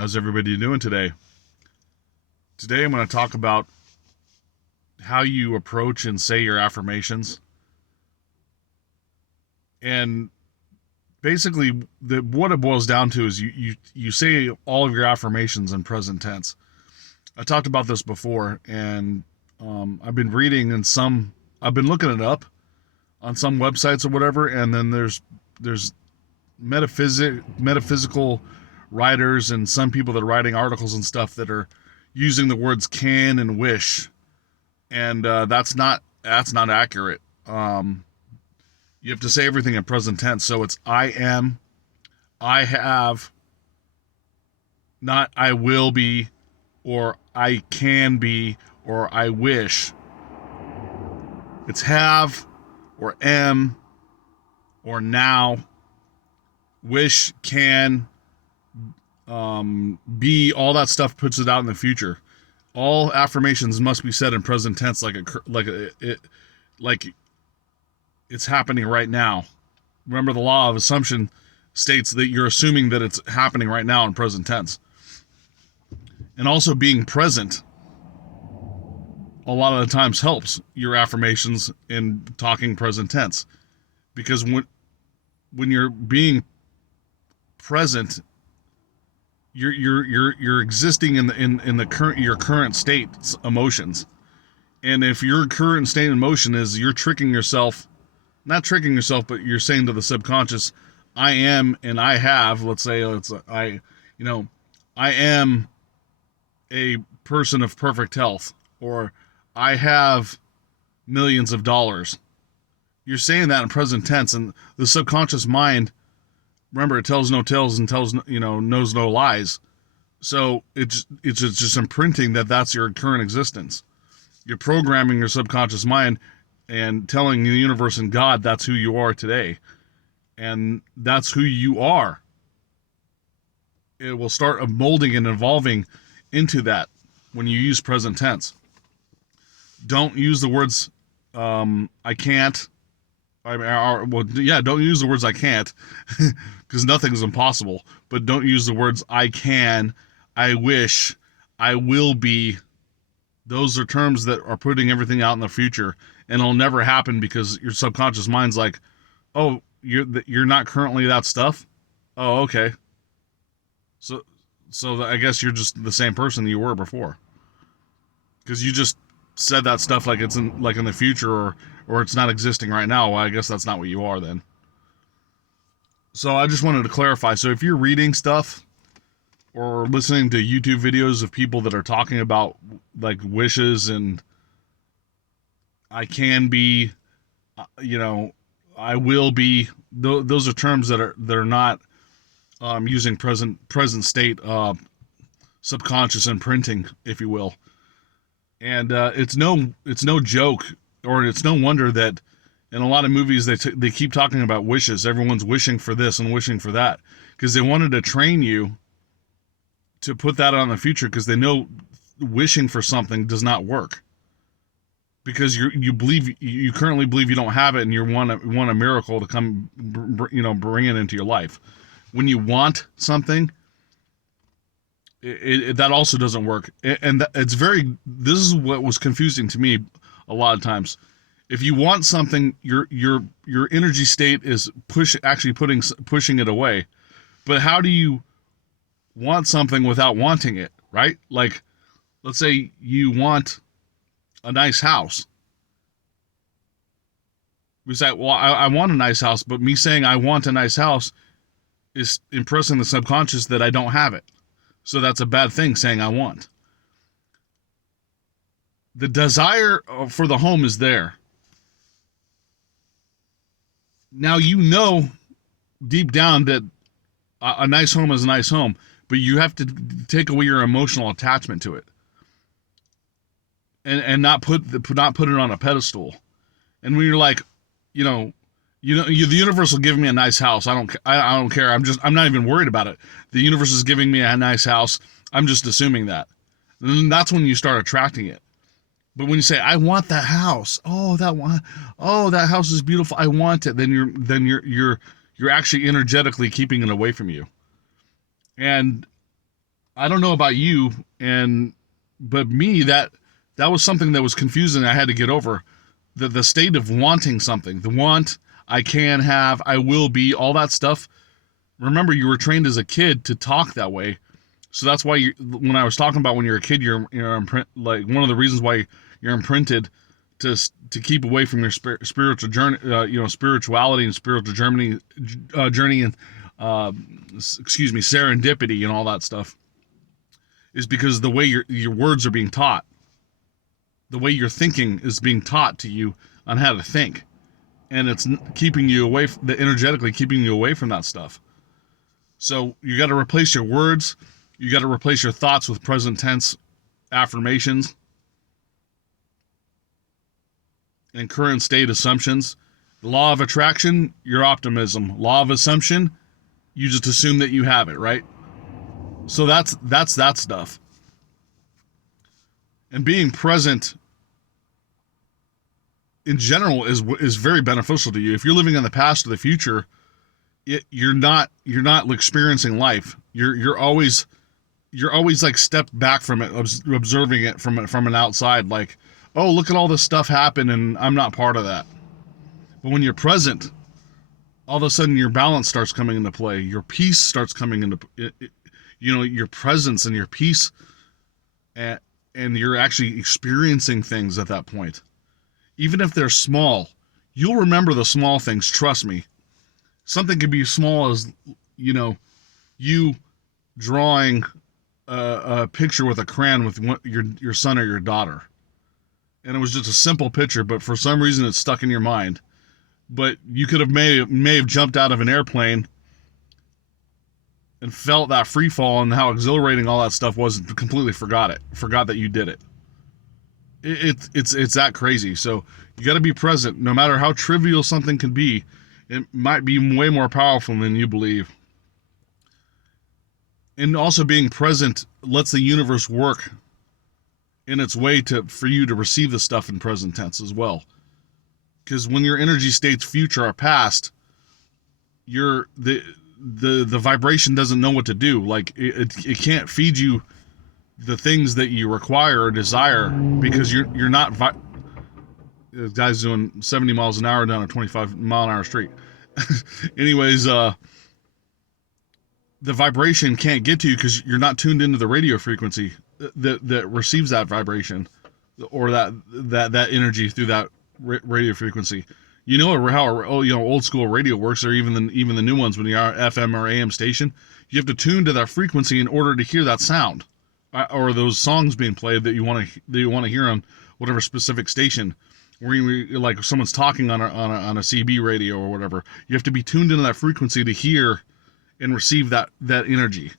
How's everybody doing today? Today I'm going to talk about how you approach and say your affirmations. And basically, what it boils down to is you say all of your affirmations in present tense. I talked about this before, and I've been reading I've been looking it up on some websites or whatever, and then there's metaphysical writers and some people that are writing articles and stuff that are using the words can and wish, and that's not accurate. You have to say everything in present tense, so it's I am, I have, not I will be, or I can be, or I wish. It's have, or am, or now. Wish, can, be, all that stuff puts it out in the future. All affirmations must be said in present tense, like it's happening right now. Remember, the law of assumption states that you're assuming that it's happening right now in present tense. And also being present a lot of the times helps your affirmations in talking present tense, because when you're being present, you're existing in the current your current state's emotions. And if your current state of emotion is you're tricking yourself, not tricking yourself, but you're saying to the subconscious, I am and I have, let's say I am a person of perfect health, or I have millions of dollars. You're saying that in present tense, and the subconscious mind, remember, it tells no tales and knows no lies. So it's just imprinting that that's your current existence. You're programming your subconscious mind and telling the universe and God that's who you are today. And that's who you are. It will start molding and evolving into that when you use present tense. Don't use the words I can't. Don't use the words I can't, because nothing's impossible. But don't use the words I can, I wish, I will be. Those are terms that are putting everything out in the future, and it'll never happen because your subconscious mind's like, oh, you're not currently that stuff. Oh, okay. So I guess you're just the same person you were before, because you just said that stuff like it's in the future, or it's not existing right now. Well, I guess that's not what you are then. So I just wanted to clarify. So if you're reading stuff or listening to YouTube videos of people that are talking about like wishes and I can be, I will be, those are terms that are not using present state subconscious imprinting, if you will. And it's no joke, or it's no wonder that in a lot of movies they keep talking about wishes. Everyone's wishing for this and wishing for that, because they wanted to train you to put that on the future, because they know wishing for something does not work, because you currently believe you don't have it, and you want a miracle to come, bring it into your life. When you want something, that also doesn't work. And this is what was confusing to me a lot of times. If you want something, your energy state is pushing it away. But how do you want something without wanting it, right? Like, let's say you want a nice house. We say, well, I want a nice house, but me saying I want a nice house is impressing the subconscious that I don't have it. So that's a bad thing, saying I want. The desire for the home is there. Now deep down that a nice home is a nice home, but you have to take away your emotional attachment to it, and not put it on a pedestal. And when you're like, the universe will give me a nice house. I don't care. I'm not even worried about it. The universe is giving me a nice house. I'm just assuming that. And that's when you start attracting it. But when you say, I want that house, that house is beautiful, I want it, then you're actually energetically keeping it away from you. And I don't know about you, but me, that was something that was confusing. I had to get over the state of wanting something, the want, I can have, I will be, all that stuff. Remember, you were trained as a kid to talk that way. So that's why when I was talking about when you're a kid, you're like one of the reasons why you're imprinted to keep away from your spiritual journey, spirituality and spiritual journey and serendipity and all that stuff, is because the way your words are being taught, the way your thinking is being taught to you on how to think, and it's keeping you away, energetically keeping you away from that stuff. So you got to replace your words. You got to replace your thoughts with present tense affirmations and current state assumptions. The law of attraction, your optimism. Law of assumption, you just assume that you have it, right? So that's that stuff. And being present in general is very beneficial to you. If you're living in the past or the future, you're not experiencing life. You're always like stepped back from it, observing it from an outside, like, oh, look at all this stuff happen and I'm not part of that. But when you're present, all of a sudden your balance starts coming into play. Your peace starts coming into, your presence and your peace, and you're actually experiencing things at that point. Even if they're small, you'll remember the small things, trust me. Something could be as small as, you drawing a picture with a crayon with your son or your daughter. And it was just a simple picture, but for some reason it's stuck in your mind. But you could have may have jumped out of an airplane and felt that free fall and how exhilarating all that stuff was, and completely forgot that you did it. It's that crazy. So you got to be present. No matter how trivial something can be, it might be way more powerful than you believe. And also being present lets the universe work in its way for you to receive the stuff in present tense as well. Because when your energy states future or past, the vibration doesn't know what to do. Like it can't feed you the things that you require or desire, because you're not the guy's doing 70 miles an hour down a 25-mile-an-hour street. Anyways, the vibration can't get to you because you're not tuned into the radio frequency that receives that vibration or that energy through that radio frequency. You know how old school radio works, or even the new ones when you are FM or AM station. You have to tune to that frequency in order to hear that sound, or those songs being played that you want to hear on whatever specific station. Where like someone's talking on a CB radio or whatever, you have to be tuned into that frequency to hear and receive that energy.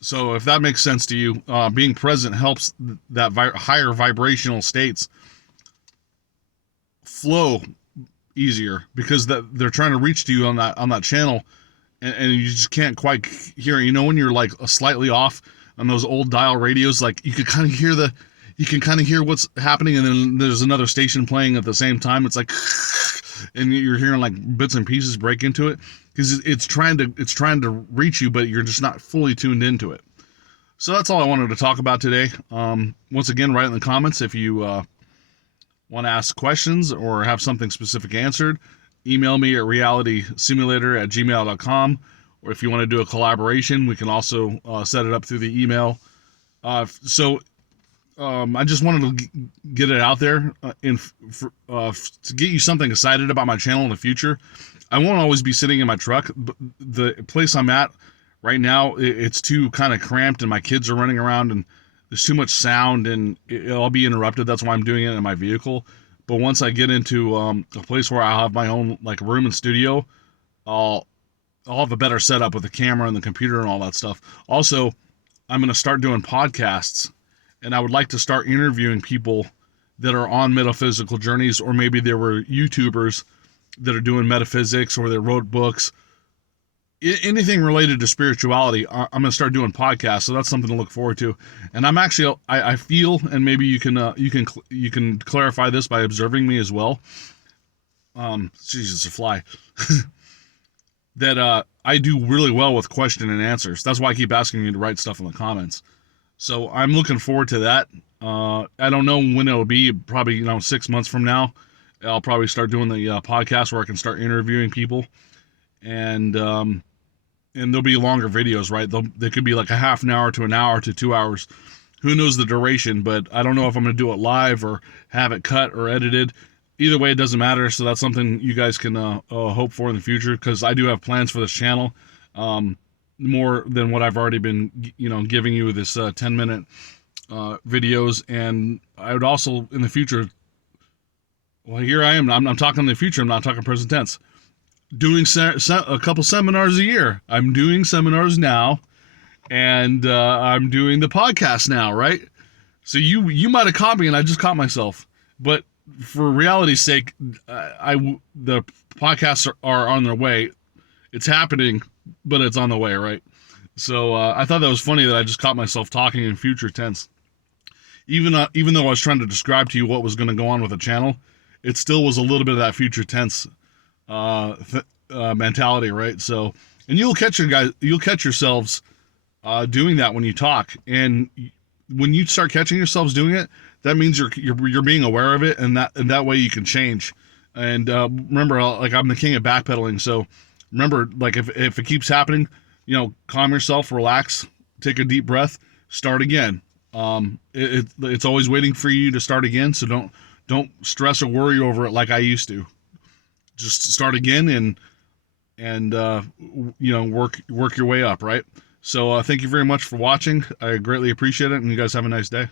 So if that makes sense to you, being present helps that higher vibrational states flow easier, because they're trying to reach to you on that channel, and you just can't quite hear it. When you're like slightly off on those old dial radios, like you can kind of hear what's happening, and then there's another station playing at the same time. It's like, and you're hearing like bits and pieces break into it, because it's trying to reach you, but you're just not fully tuned into it. So that's all I wanted to talk about today. Once again, write in the comments if you want to ask questions or have something specific answered. Email me at realitysimulator@gmail.com, or if you want to do a collaboration, we can also set it up through the email. I just wanted to get it out there to get you something excited about my channel in the future. I won't always be sitting in my truck, but the place I'm at right now, it's too kind of cramped, and my kids are running around, and there's too much sound, and I'll be interrupted. That's why I'm doing it in my vehicle. But once I get into a place where I'll have my own like room and studio, I'll have a better setup with the camera and the computer and all that stuff. Also, I'm going to start doing podcasts. And I would like to start interviewing people that are on metaphysical journeys, or maybe there were YouTubers that are doing metaphysics, or they wrote books. Anything related to spirituality, I'm going to start doing podcasts. So that's something to look forward to. And I'm actually, I feel, and maybe you can clarify this by observing me as well. Jesus, a fly. that I do really well with question and answers. That's why I keep asking you to write stuff in the comments. So I'm looking forward to that. I don't know when it'll be. Probably 6 months from now, I'll probably start doing the podcast where I can start interviewing people, and there'll be longer videos, right? They could be like a half an hour to an hour to 2 hours. Who knows the duration? But I don't know if I'm going to do it live or have it cut or edited. Either way, it doesn't matter. So that's something you guys can hope for in the future, because I do have plans for this channel, more than what I've already been, giving you this 10-minute videos. And I would also in the future. Well, here I am. I'm talking in the future. I'm not talking present tense. Doing a couple seminars a year. I'm doing seminars now, and I'm doing the podcast now, right? So you might have caught me, and I just caught myself. But for reality's sake, the podcasts are on their way. It's happening, but it's on the way, right? So I thought that was funny that I just caught myself talking in future tense. Even though I was trying to describe to you what was going to go on with the channel, it still was a little bit of that future tense mentality, right? So, and you'll catch yourselves doing that when you talk, and when you start catching yourselves doing it, that means you're being aware of it, and that way you can change. And remember, like, I'm the king of backpedaling, so remember, like, if it keeps happening, calm yourself, relax, take a deep breath, start again. It's always waiting for you to start again, so don't stress or worry over it like I used to. Just start again and work your way up, right? So thank you very much for watching. I greatly appreciate it, and you guys have a nice day.